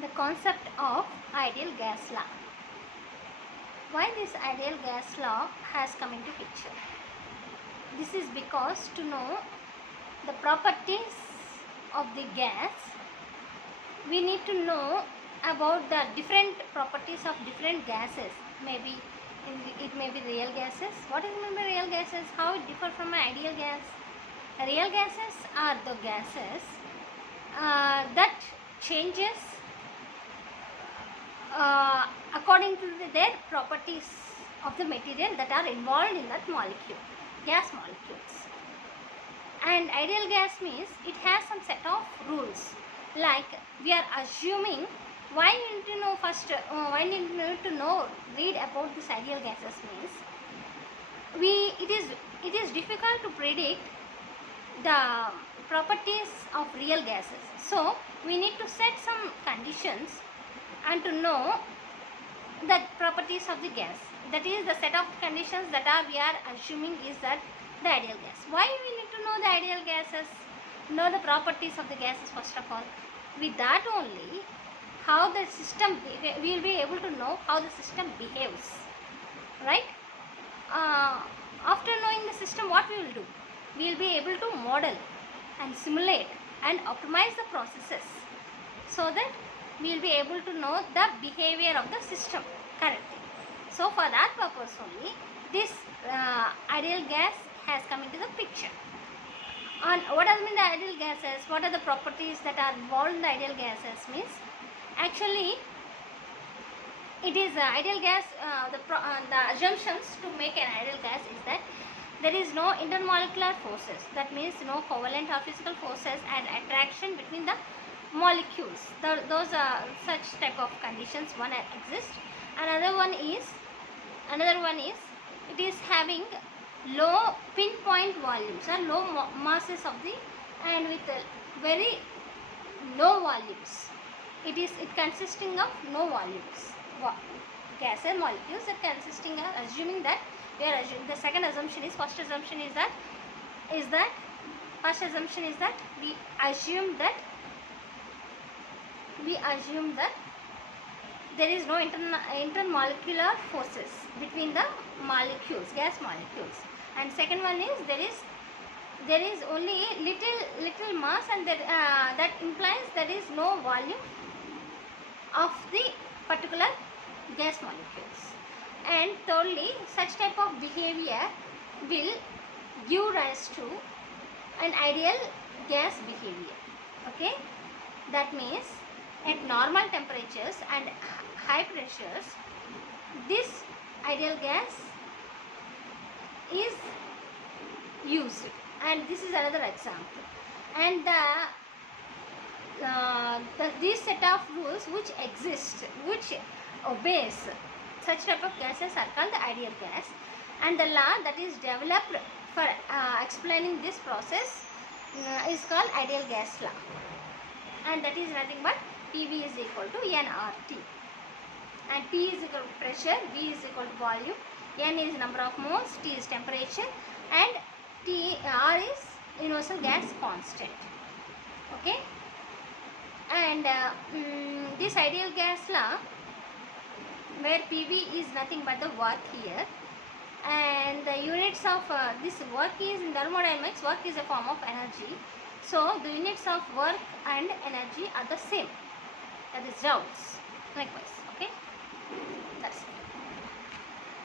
the concept of ideal gas law. Why this ideal gas law has come into picture? This is because to know the properties of the gas, we need to know about the different properties of different gases. Maybe it may be real gases. What is meant by real gases? How it differ from an ideal gas? Real gases are the gases that changes according to their properties of the material that are involved in that molecule, gas molecules. And ideal gas means it has some set of rules, like we are assuming. Why you need to know first, why you need to know, read about this ideal gases means, it is difficult to predict the properties of real gases. So we need to set some conditions and to know the properties of the gas. That is the set of conditions that we are assuming is that the ideal gas. Why we need to know the ideal gases? Know the properties of the gases first of all. With that only, how the system, we will be able to know how the system behaves, right? After knowing the system, what we will do? We will be able to model and simulate and optimize the processes so that we will be able to know the behavior of the system correctly. So for that purpose only, this ideal gas has come into the picture. On what does mean the ideal gases? What are the properties that are involved in the ideal gases means? Actually, it is ideal gas. The assumptions to make an ideal gas is that there is no intermolecular forces. That means no covalent or physical forces and attraction between the molecules. Those are such type of conditions. One exists. Another one is it is having low pinpoint volumes or low masses of the, and with very low volumes. It consisting of no volumes. Gas and molecules are consisting of, assuming that we are assuming, the second assumption is, first assumption is that we assume that there is no intermolecular forces between the molecules, gas molecules. And second one is there is only little mass, and that implies there is no volume of the particular gas molecules. And thirdly, such type of behavior will give rise to an ideal gas behavior. Okay, that means at normal temperatures and high pressures, this ideal gas is used, and this is another example. And these set of rules which exist, which obeys such type of gases are called the ideal gas, and the law that is developed for explaining this process is called ideal gas law, and that is nothing but PV is equal to nRT, and P is equal to pressure, V is equal to volume, N is number of moles, T is temperature, and R is universal gas constant. Okay, and this ideal gas law, where PV is nothing but the work here, and the units of this work is, in thermodynamics, work is a form of energy. So the units of work and energy are the same, that is joules. Likewise.